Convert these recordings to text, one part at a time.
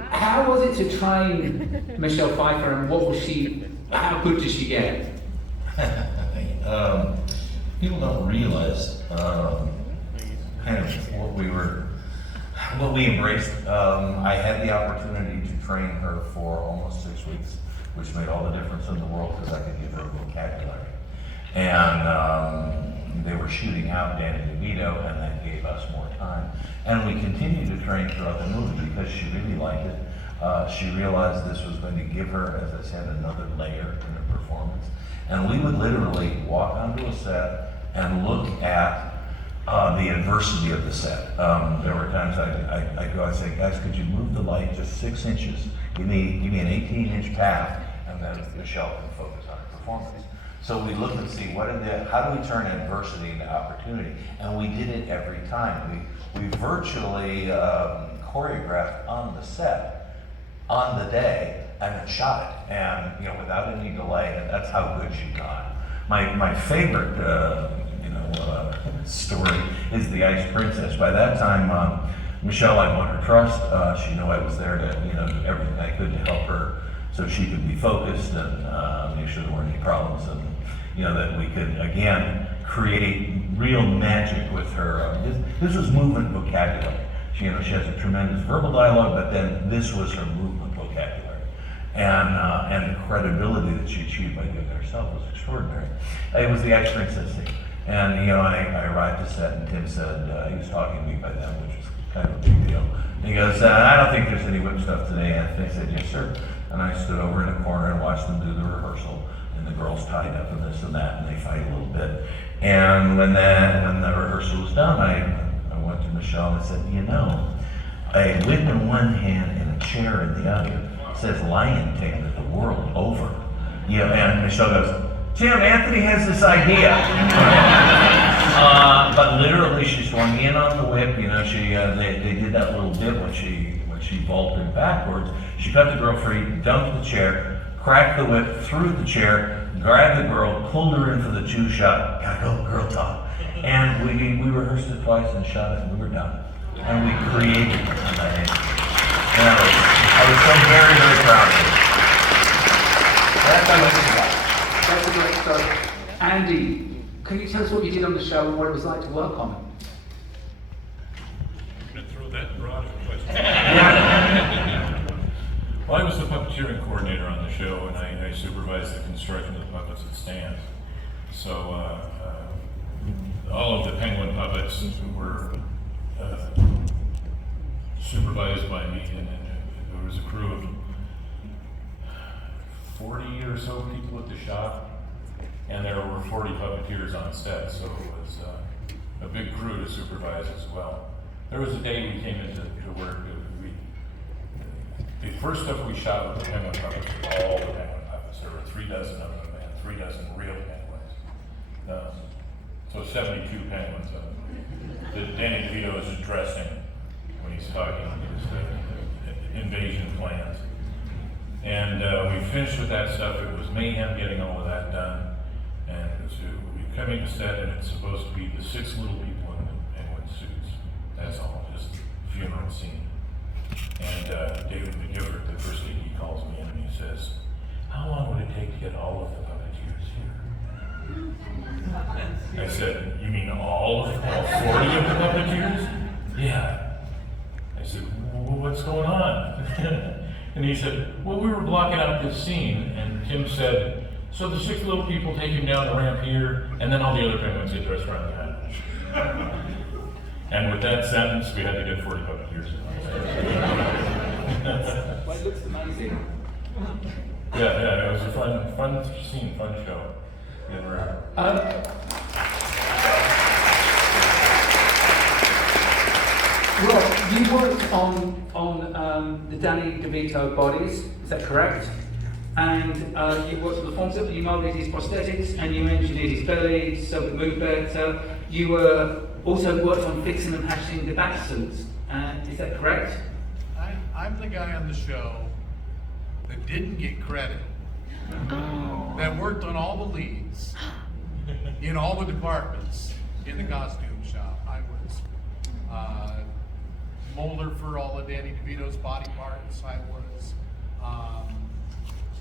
How was it to train Michelle Pfeiffer, and what was she? How good did she get? People don't realize kind of what we embraced. I had the opportunity to train her for almost 6 weeks, which made all the difference in the world because I could give her vocabulary. And they were shooting out Danny DeVito, and that gave us more time. And we continued to train throughout the movie because she really liked it. She realized this was going to give her, as I said, another layer in her performance. And we would literally walk onto a set and look at the adversity of the set. There were times I'd go and say, guys, could you move the light just 6 inches? Give me an 18-inch path, and then Michelle can focus on her performance. So we look and see how do we turn adversity into opportunity? And we did it every time. We virtually choreographed on the set, on the day, and then shot it, and without any delay. And that's how good she got. My favorite story is the Ice Princess. By that time, Michelle, I won her trust. She knew I was there to do everything I could to help her so she could be focused and make sure there weren't any problems, and that we could again create real magic with her. This was movement vocabulary. She has a tremendous verbal dialogue, but then this was her movement vocabulary, and the credibility that she achieved by doing it herself was extraordinary. It was the Ice Princess scene. And I arrived to set, and Tim said, he was talking to me by then, which was kind of a big deal. And he goes, I don't think there's any whip stuff today, Anthony. I said, yes, sir. And I stood over in a corner and watched them do the rehearsal, and the girls tied up and this and that, and they fight a little bit. And when the rehearsal was done, I went to Michelle and I said, a whip in one hand and a chair in the other says lion tamed the world over. And Michelle goes, Tim, Anthony has this idea. But literally, she swung in on the whip. They did that little bit when she vaulted backwards. She cut the girl free, dumped the chair, cracked the whip, threw the chair, grabbed the girl, pulled her in for the 2-shot. Gotta go, girl talk. And we rehearsed it twice and shot it, and we were done. And we created it. And I was so very, very proud of it. That's how much you got. That's a great story. Andy, can you tell us what you did on the show and what it was like to work on it? I'm going to throw that broad of a question. Well, I was the puppeteering coordinator on the show, and I supervised the construction of the puppets at Stunt. So all of the penguin puppets were supervised by me, and there was a crew of 40 or so people at the shop, and there were 40 puppeteers on set, so it was a big crew to supervise as well. There was a day we came into work, the first stuff we shot with the penguin puppets were all the penguin puppets. There were 3 dozen of them, and 3 dozen real penguins. So 72 penguins. Danny DeVito is addressing when he's talking his invasion plans. And we finished with that stuff. It was mayhem getting all of that done. And we come into set, and it's supposed to be the 6 little people in the penguin suits. That's all, just a funeral scene. And David McGifford, the first thing he calls me in, and he says, how long would it take to get all of the puppeteers here? I said, you mean all 40 of the puppeteers? Yeah. I said, well, what's going on? And he said, well, we were blocking out this scene, and Tim said, so the 6 little people take him down the ramp here, and then all the other penguins get dressed around the island. And with that sentence, we had to get 40 puppeteers. Well, it looks amazing. Yeah, it was a fun scene, fun show. Rob, you worked on the Danny DeVito bodies, is that correct? And you worked on the forms up, you molded his prosthetics, and you engineered his belly so it moved better. You also worked on fixing and patching the back suits, is that correct? I'm the guy on the show that didn't get credit, that worked on all the leads, in all the departments in the costume shop. I was molder for all of Danny DeVito's body parts.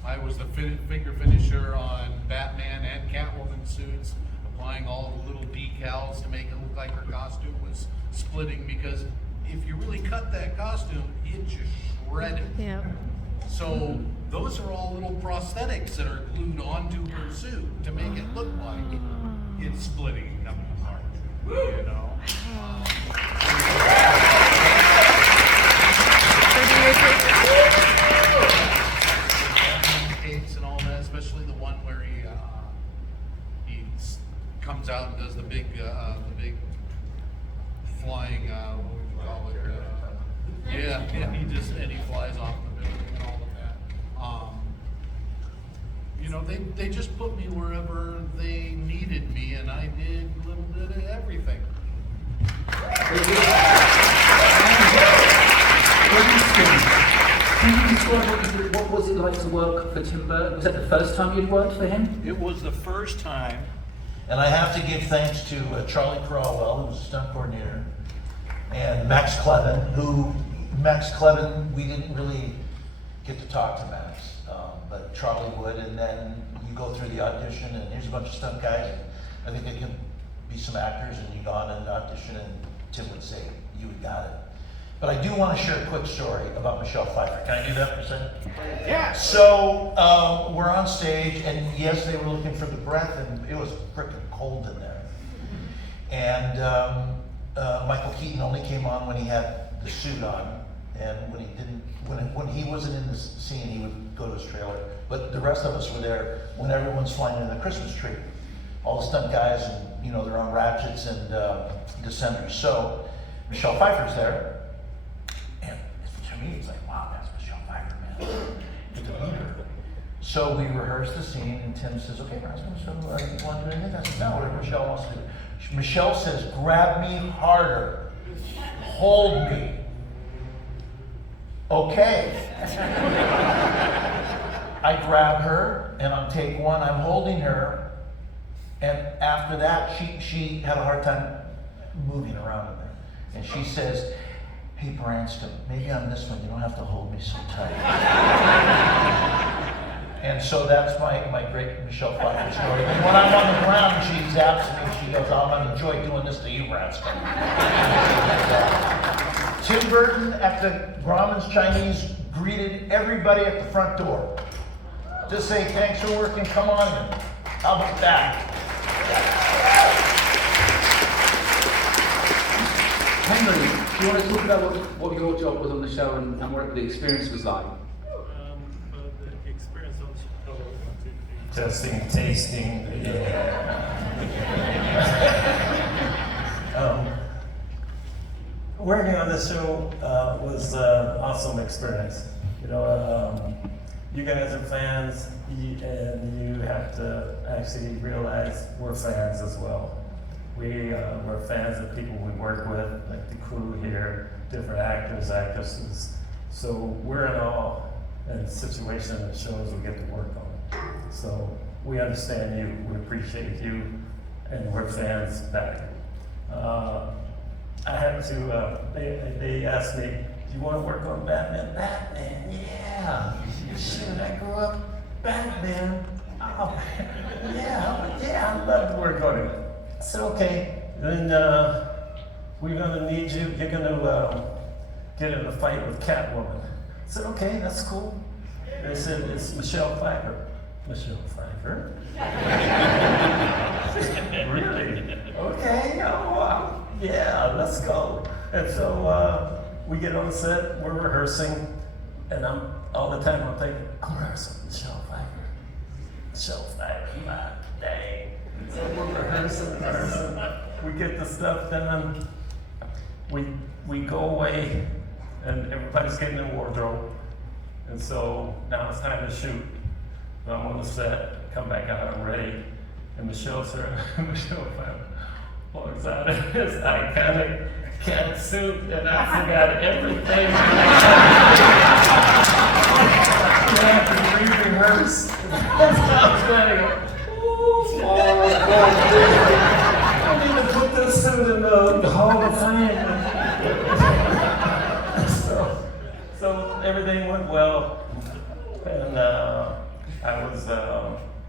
I was the finger finisher on Batman and Catwoman suits, applying all the little decals to make it look like her costume was splitting, because if you really cut that costume, it just shredded. Yeah. So those are all little prosthetics that are glued onto her suit to make it look like it's splitting them apart. You know? 30 years later. Cakes and all that, especially the one where he comes out and does the big flying, what would you call it? He flies off the building and all of that. You know, they just put me wherever they needed me, and I did a little bit of everything. Can you describe what was it like to work for Tim Burton? Was that the first time you'd worked for him? It was the first time. And I have to give thanks to Charlie Crawwell, who was a stunt coordinator, and Max Clevin, we didn't really get to talk to Max, but Charlie would, and then you go through the audition, and here's a bunch of stunt guys, and I think they can be some actors, and you go on an audition, and Tim would say, you got it. But I do want to share a quick story about Michelle Pfeiffer. Can I do that for a second? Yeah. So we're on stage, and yes, they were looking for the breath, and it was freaking cold in there. And Michael Keaton only came on when he had the suit on, and when he wasn't in the scene, he would go to his trailer. But the rest of us were there when everyone's flying in the Christmas tree. All the stunt guys, and they're on ratchets and descenders. So Michelle Pfeiffer's there. And to me, it's like, wow, that's Michelle Pfeiffer, man. Good to meet her. So we rehearsed the scene, and Tim says, okay, Rasmus, so you want to do anything? I said, no, whatever Michelle wants to do. Michelle says, grab me harder. Hold me. Okay. I grab her, and on take one, I'm holding her. And after that, she had a hard time moving around in there. And she says, hey, Branston, maybe on this one, you don't have to hold me so tight. And so that's my great Michelle Pfeiffer story. And when I'm on the ground, she zaps me. She goes, I'm going to enjoy doing this to you, Branston. Tim Burton at the Grauman's Chinese greeted everybody at the front door to say, thanks for working, come on in. How about that? Henry, do you want to talk about what your job was on the show and what the experience was like? The experience on the show. Testing, tasting. Working on this show was an awesome experience. You guys are fans, and you have to actually realize we're fans as well. We're fans of people we work with, like the crew here, different actors, actresses. So we're in awe in situations and shows we get to work on. So we understand you, we appreciate you, and we're fans back. I had to, they asked me, do you want to work on Batman? Batman, yeah. Shoot, I grew up Batman. Oh, yeah, I love to work on it. I said, okay, then we're gonna need you, you're gonna get in a fight with Catwoman. I said, okay, that's cool. They said, it's Michelle Pfeiffer. Michelle Pfeiffer? Really? Okay, oh, wow. Yeah, let's go. And so we get on the set, we're rehearsing, and all the time I'm thinking, I'm rehearsing Michelle Pfeiffer. Michelle Pfeiffer, my dang. So we're rehearsing. We get the stuff done. We go away, and everybody's getting in wardrobe. And so now it's time to shoot. I'm on the set, come back out, I'm ready. And Michelle Pfeiffer walks out in his iconic cat suit, and I forgot everything. I have to re-rehearse. I was going, I need to put this suit in the Hall of Fame. everything went well, and I was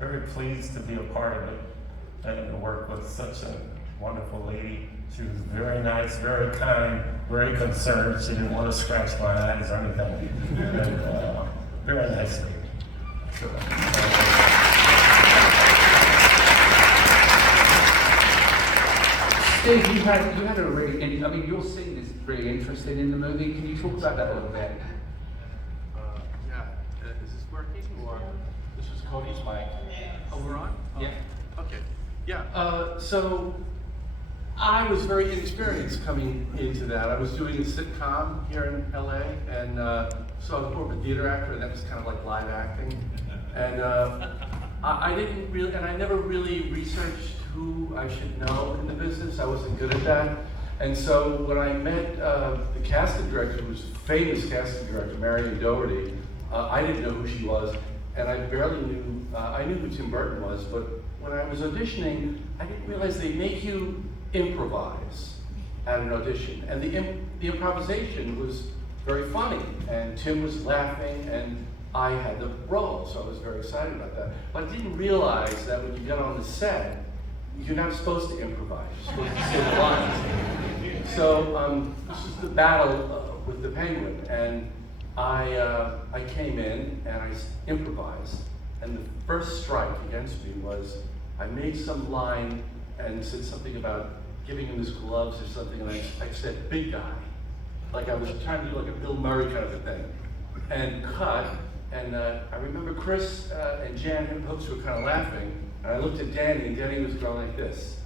very pleased to be a part of it and to work with such a wonderful lady. She was very nice, very kind, very concerned. She didn't want to scratch my eyes or anything. And, very nice lady. So, Steve, you had a really, I mean, your scene is really interesting in the movie. Can you talk about that a little bit? Yeah, is this working or this is Cody's mic? Oh, we're on? Oh, Yeah. Okay. Yeah, so I was very inexperienced coming into that. I was doing a sitcom here in LA, and so I was more of a theater actor, and that was kind of like live acting. And I didn't really, and I never really researched who I should know in the business. I wasn't good at that. And so when I met the casting director, who was a famous casting director, Marion Doherty, I didn't know who she was, and I barely knew, I knew who Tim Burton was, but when I was auditioning, I didn't realize they make you improvise at an audition. And the improvisation was very funny, and Tim was laughing, and I had the role, so I was very excited about that. But I didn't realize that when you get on the set, you're not supposed to improvise, you're supposed to say the lines. So this is the battle with the Penguin, and I came in and I improvised, and the first strike against me was I made some line and said something about giving him his gloves or something, and I said big guy, like I was trying to do like a Bill Murray kind of a thing, and cut. And I remember Chris and Jan and Hooks were kind of laughing, and I looked at Danny, and Danny was going like this.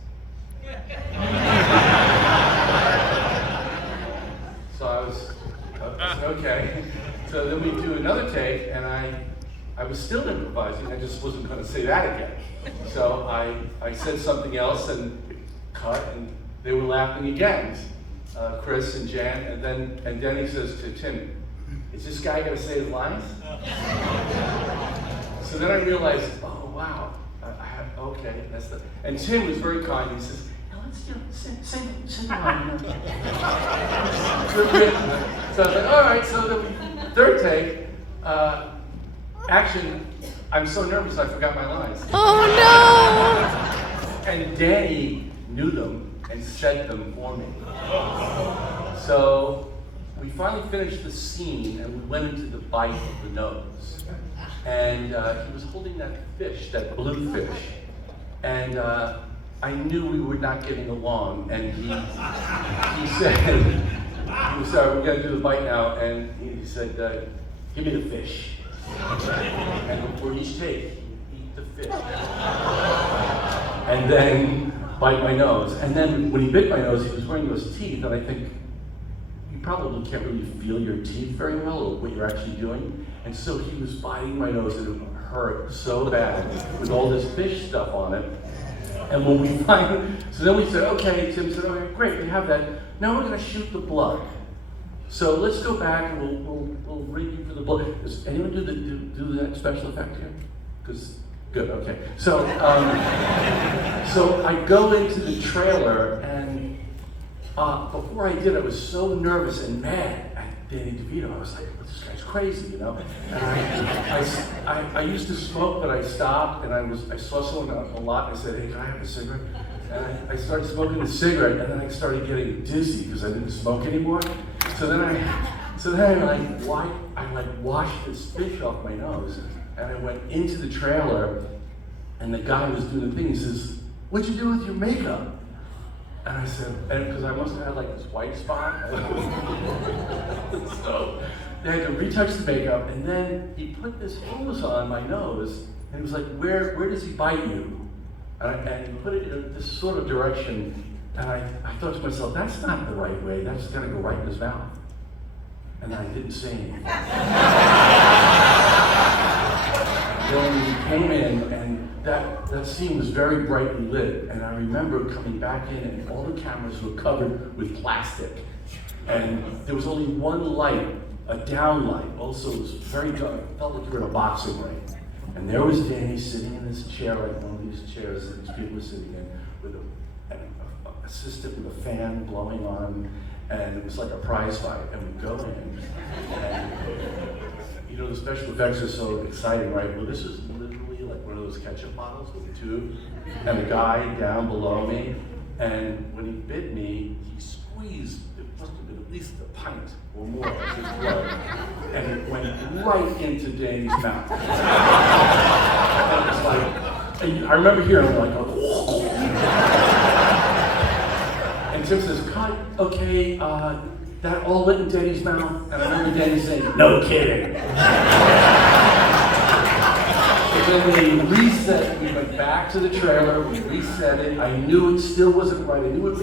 So I said, okay. So then we do another take, and I was still improvising, I just wasn't going to say that again. So I said something else, and cut, and they were laughing again, Chris and Jan, and Danny says to Tim, is this guy going to say his lines? So then I realized, oh wow, okay, that's the. And Tim was very kind. He says, no, let's say the line. So I was like, all right. So the third take, action. I'm so nervous I forgot my lines. Oh no! And Danny knew them and said them for me. So we finally finished the scene, and we went into the bite of the nose. And he was holding that fish, that blue fish. And I knew we were not getting along. And he said, he was sorry, we're gonna do the bite now. And he said, give me the fish. And before each take, he would eat the fish. And then bite my nose. And then when he bit my nose, he was wearing those teeth, and I think, you probably can't really feel your teeth very well or what you're actually doing. And so he was biting my nose, and it hurt so bad with all this fish stuff on it. And when we so then we said, okay, Tim said, okay, great, we have that. Now we're gonna shoot the blood. So let's go back and we'll rig you for the blood. Does anyone do that special effect here? Because, good, okay. So, so I go into the trailer, and before I did, I was so nervous and mad at Danny DeVito. I was like, this guy's crazy, you know? And I used to smoke, but I stopped, and I saw someone a lot, and I said, hey, can I have a cigarette? And I started smoking the cigarette, and then I started getting dizzy because I didn't smoke anymore. So then I washed this fish off my nose, and I went into the trailer, and the guy was doing the thing. He says, what'd you do with your makeup? And I said, because I must have had like this white spot. So they had to retouch the makeup, and then he put this hose on my nose, and he was like, where does he bite you? And he put it in this sort of direction, and I thought to myself, that's not the right way, that's gonna go right in his mouth. And I didn't say anything. Then we came in, and that scene was very brightly lit, and I remember coming back in, and all the cameras were covered with plastic. And there was only one light, a down light. Also, it was very dark. It felt like you were in a boxing ring. And there was Danny sitting in this chair, like one of these chairs that these people were sitting in, with an assistant with a fan blowing on him. and it was like a prize fight, and we go in, and you know, the special effects are so exciting, right? Well, this is literally like one of those ketchup bottles with a tube, and the guy down below me, and when he bit me, he squeezed, it must have been at least a pint or more of his blood, and it went right into Danny's mouth. And it was like, and I remember hearing like, and Tim says, cut, okay, that all went in Danny's mouth, and I remember Danny saying, no kidding. So then we reset, we went back to the trailer, we reset it, I knew it still wasn't right, I knew it was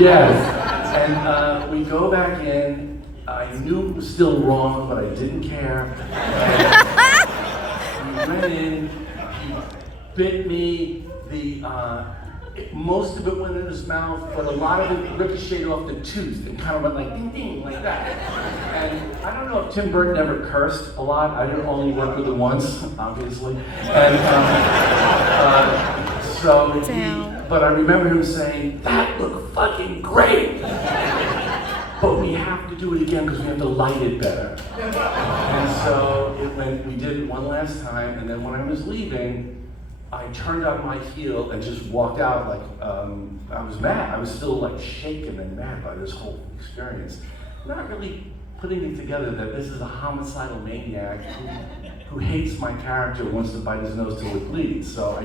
yes, and we go back in, I knew it was still wrong, but I didn't care. We went in, he bit me, most of it went in his mouth, but a lot of it ricocheted off the tooth and kind of went like ding ding, like that. And I don't know if Tim Burton ever cursed a lot. I only worked with him once, obviously. And but I remember him saying, that looked fucking great. But we have to do it again because we have to light it better. And so we did it one last time, and then when I was leaving, I turned on my heel and just walked out like, I was mad. I was still like shaken and mad by this whole experience. Not really putting it together that this is a homicidal maniac who hates my character and wants to bite his nose till it bleeds. So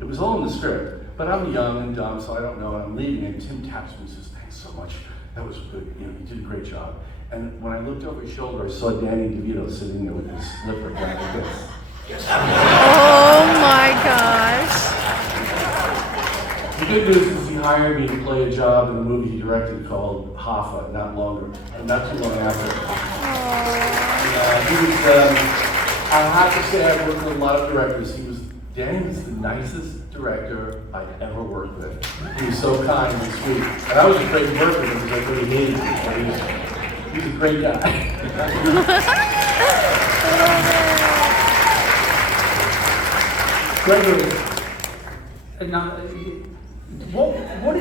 it was all in the script. But I'm young and dumb, so I don't know, and I'm leaving, and Tim taps me and says, thanks so much. That was good, you did a great job. And when I looked over his shoulder, I saw Danny DeVito sitting there with his slipper going like this. Oh my gosh. The good news is he hired me to play a job in a movie he directed called Hoffa, not too long after. He was, I have to say, I've worked with a lot of directors. Danny was the nicest director I've ever worked with. He was so kind and sweet. And I was afraid to work with him because I really hated him. He's a great guy. Gregory, now, what